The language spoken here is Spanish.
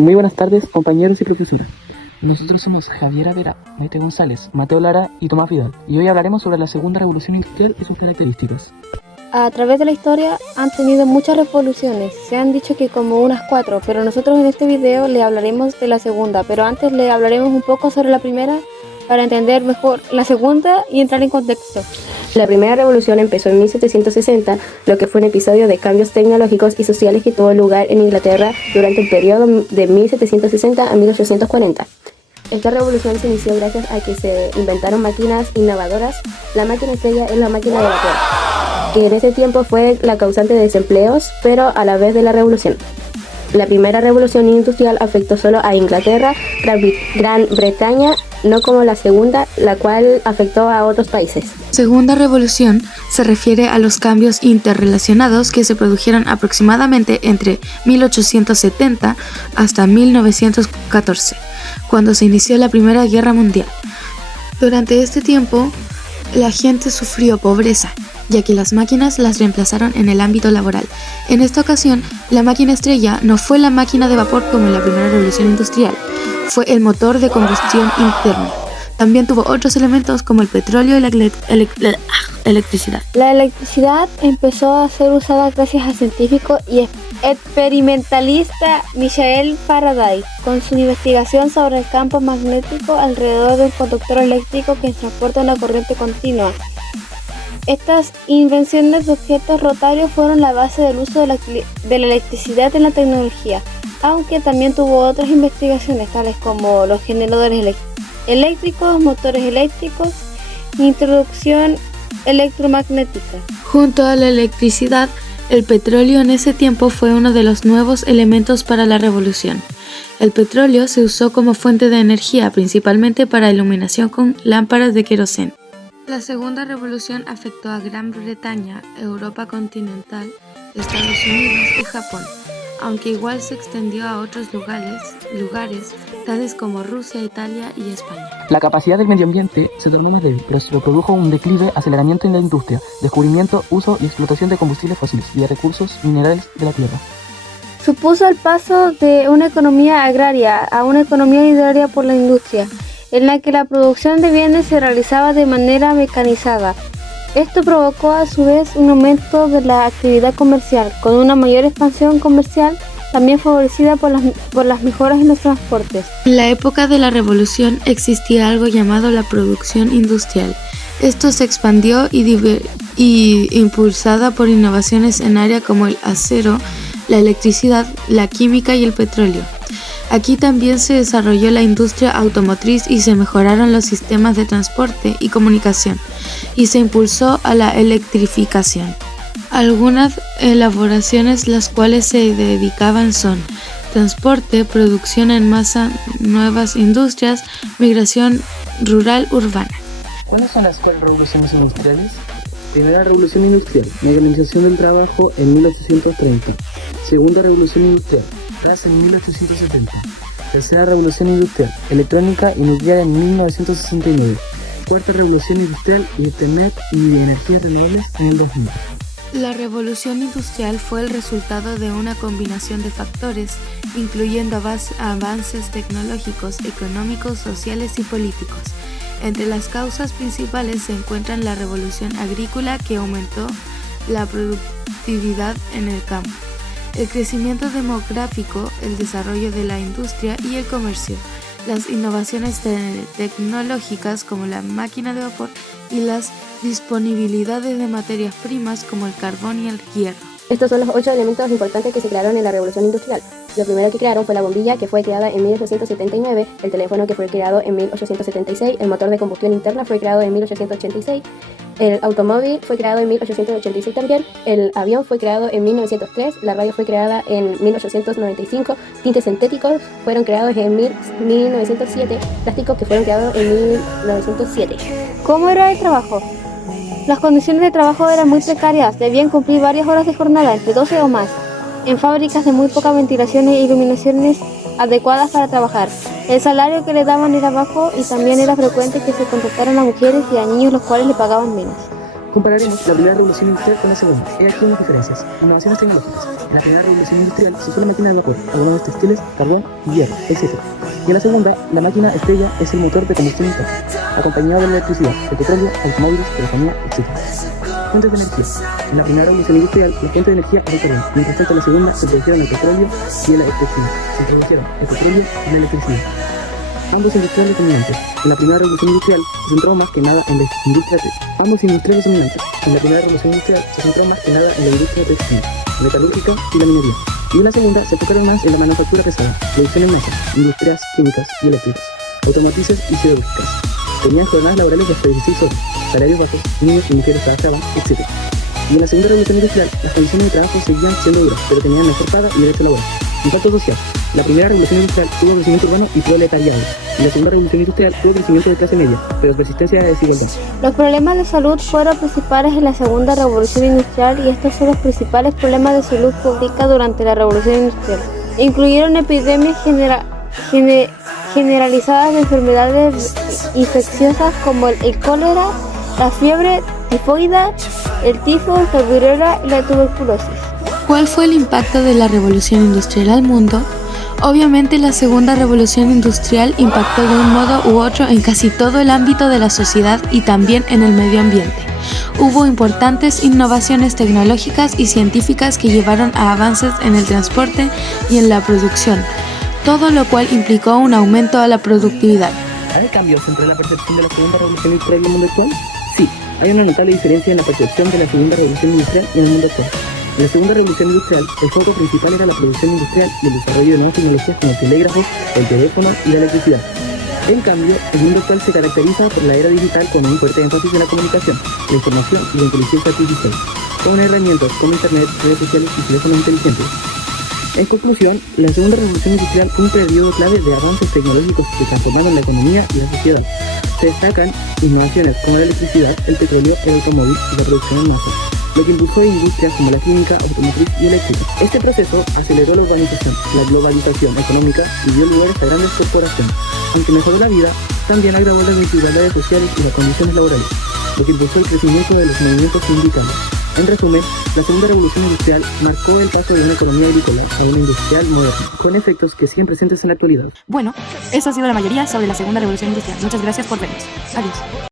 Muy buenas tardes, compañeros y profesores. Nosotros somos Javiera Vera, Maite González, Mateo Lara y Tomás Vidal, y hoy hablaremos sobre la segunda revolución industrial y sus características. A través de la historia han tenido muchas revoluciones, se han dicho que como unas 4, pero nosotros en este video le hablaremos de la segunda, pero antes le hablaremos un poco sobre la primera para entender mejor la segunda y entrar en contexto. La primera revolución empezó en 1760, lo que fue un episodio de cambios tecnológicos y sociales que tuvo lugar en Inglaterra durante el periodo de 1760 a 1840. Esta revolución se inició gracias a que se inventaron máquinas innovadoras. La máquina estrella es la máquina de vapor, que en ese tiempo fue la causante de desempleos, pero a la vez de la revolución. La primera revolución industrial afectó solo a Inglaterra, Gran Bretaña, no como la segunda, la cual afectó a otros países. Segunda revolución se refiere a los cambios interrelacionados que se produjeron aproximadamente entre 1870 hasta 1914, cuando se inició la Primera Guerra Mundial. Durante este tiempo, la gente sufrió pobreza, ya que las máquinas las reemplazaron en el ámbito laboral. En esta ocasión, la máquina estrella no fue la máquina de vapor como en la primera revolución industrial, fue el motor de combustión interna. También tuvo otros elementos como el petróleo y la electricidad. La electricidad empezó a ser usada gracias al científico y experimentalista Michael Faraday, con su investigación sobre el campo magnético alrededor del conductor eléctrico que transporta una corriente continua. Estas invenciones de objetos rotarios fueron la base del uso de la electricidad en la tecnología, aunque también tuvo otras investigaciones tales como los generadores eléctricos, motores eléctricos, introducción electromagnética. Junto a la electricidad, el petróleo en ese tiempo fue uno de los nuevos elementos para la revolución. El petróleo se usó como fuente de energía, principalmente para iluminación con lámparas de queroseno. La segunda revolución afectó a Gran Bretaña, Europa continental, Estados Unidos y Japón, aunque igual se extendió a otros lugares tales como Rusia, Italia y España. La capacidad del medio ambiente se tornó más débil, pero se produjo un declive, aceleramiento en la industria, descubrimiento, uso y explotación de combustibles fósiles y de recursos minerales de la tierra. Supuso el paso de una economía agraria a una economía liderada por la industria, en la que la producción de bienes se realizaba de manera mecanizada. Esto provocó a su vez un aumento de la actividad comercial, con una mayor expansión comercial, también favorecida por las mejoras en los transportes. En la época de la revolución existía algo llamado la producción industrial. Esto se expandió y impulsada por innovaciones en áreas como el acero, la electricidad, la química y el petróleo. Aquí también se desarrolló la industria automotriz y se mejoraron los sistemas de transporte y comunicación, y se impulsó a la electrificación. Algunas elaboraciones las cuales se dedicaban son transporte, producción en masa, nuevas industrias, migración rural urbana. ¿Cuáles son las 4 revoluciones industriales? Primera revolución industrial, mecanización del trabajo en 1830. Segunda revolución industrial, gas en 1870. Tercera revolución industrial, electrónica y nuclear en 1969. Cuarta revolución industrial, internet y energías renovables en el 2000. La revolución industrial fue el resultado de una combinación de factores, incluyendo avances tecnológicos, económicos, sociales y políticos. Entre las causas principales se encuentran la revolución agrícola, que aumentó la productividad en el campo, el crecimiento demográfico, el desarrollo de la industria y el comercio, las innovaciones tecnológicas como la máquina de vapor y las disponibilidades de materias primas como el carbón y el hierro. Estos son los 8 elementos importantes que se crearon en la revolución industrial. Lo primero que crearon fue la bombilla, que fue creada en 1879, el teléfono, que fue creado en 1876, el motor de combustión interna fue creado en 1886, el automóvil fue creado en 1886 también, el avión fue creado en 1903, la radio fue creada en 1895, tintes sintéticos fueron creados en 1907, plásticos que fueron creados en 1907. ¿Cómo era el trabajo? Las condiciones de trabajo eran muy precarias, debían cumplir varias horas de jornada, entre 12 o más, en fábricas de muy poca ventilación e iluminaciones adecuadas para trabajar. El salario que le daban era bajo y también era frecuente que se contrataran a mujeres y a niños, los cuales le pagaban menos. Compararemos la primera revolución industrial con la segunda. He aquí unas diferencias. Innovaciones tecnológicas. En la primera revolución industrial se usó la máquina de vapor, algodones textiles, carbón, hierro, etc. Y en la segunda, la máquina estrella es el motor de combustión interna, acompañado de la electricidad, el petróleo, automóviles, telefonía, etc. Fuentes de energía. En la primera revolución industrial, la fuente de energía era el carbón, mientras tanto en la segunda se produjeron el petróleo y la electricidad. Se produjeron el petróleo y la electricidad. Ambos industriales dominantes. En la primera revolución industrial se centró más que nada en la industria Ambos industriales dominantes. En la primera revolución industrial se centró más que nada en la industria textil, metalúrgica y la minería. Y en la segunda se enfocaron más en la manufactura pesada, producción en masa, industrias químicas y eléctricas, automotrices y siderúrgicas. Tenían jornadas laborales de hasta 16 horas, salarios bajos, niños y mujeres trabajaban, etc. Y en la segunda revolución industrial, las condiciones de trabajo seguían siendo duras, pero tenían mejor paga y derecho laboral. Impacto social. La primera revolución industrial tuvo crecimiento urbano y proletariado. Y la segunda revolución industrial tuvo crecimiento de clase media, pero persistencia de desigualdad. Los problemas de salud fueron principales en la segunda revolución industrial y estos son los principales problemas de salud pública durante la revolución industrial. Incluyeron epidemias generalizadas de enfermedades infecciosas como el cólera, la fiebre tifoidea, el tifo, la viruela y la tuberculosis. ¿Cuál fue el impacto de la revolución industrial al mundo? Obviamente la segunda revolución industrial impactó de un modo u otro en casi todo el ámbito de la sociedad y también en el medio ambiente. Hubo importantes innovaciones tecnológicas y científicas que llevaron a avances en el transporte y en la producción, todo lo cual implicó un aumento a la productividad. ¿Hay cambios entre la percepción de la segunda revolución industrial y el mundo actual? Sí, hay una notable diferencia en la percepción de la segunda revolución industrial y en el mundo actual. En la segunda revolución industrial, el foco principal era la producción industrial y el desarrollo de nuevas tecnologías como el telégrafo, el teléfono y la electricidad. En cambio, el mundo actual se caracteriza por la era digital con un fuerte énfasis en la comunicación, la información y la inteligencia artificial, con herramientas como internet, redes sociales y teléfonos inteligentes. En conclusión, la segunda revolución industrial fue un periodo clave de avances tecnológicos que transformaron la economía y la sociedad. Se destacan innovaciones como la electricidad, el petróleo, el automóvil y la producción en masa, lo que impulsó industrias como la química, automotriz y eléctrica. Este proceso aceleró la urbanización, la globalización económica y dio lugar a grandes corporaciones. Aunque mejoró la vida, también agravó las desigualdades sociales y las condiciones laborales, lo que impulsó el crecimiento de los movimientos sindicales. En resumen, la segunda revolución industrial marcó el paso de una economía agrícola a una industrial moderna, con efectos que siguen presentes en la actualidad. Bueno, eso ha sido la mayoría sobre la segunda revolución industrial. Muchas gracias por vernos. Adiós.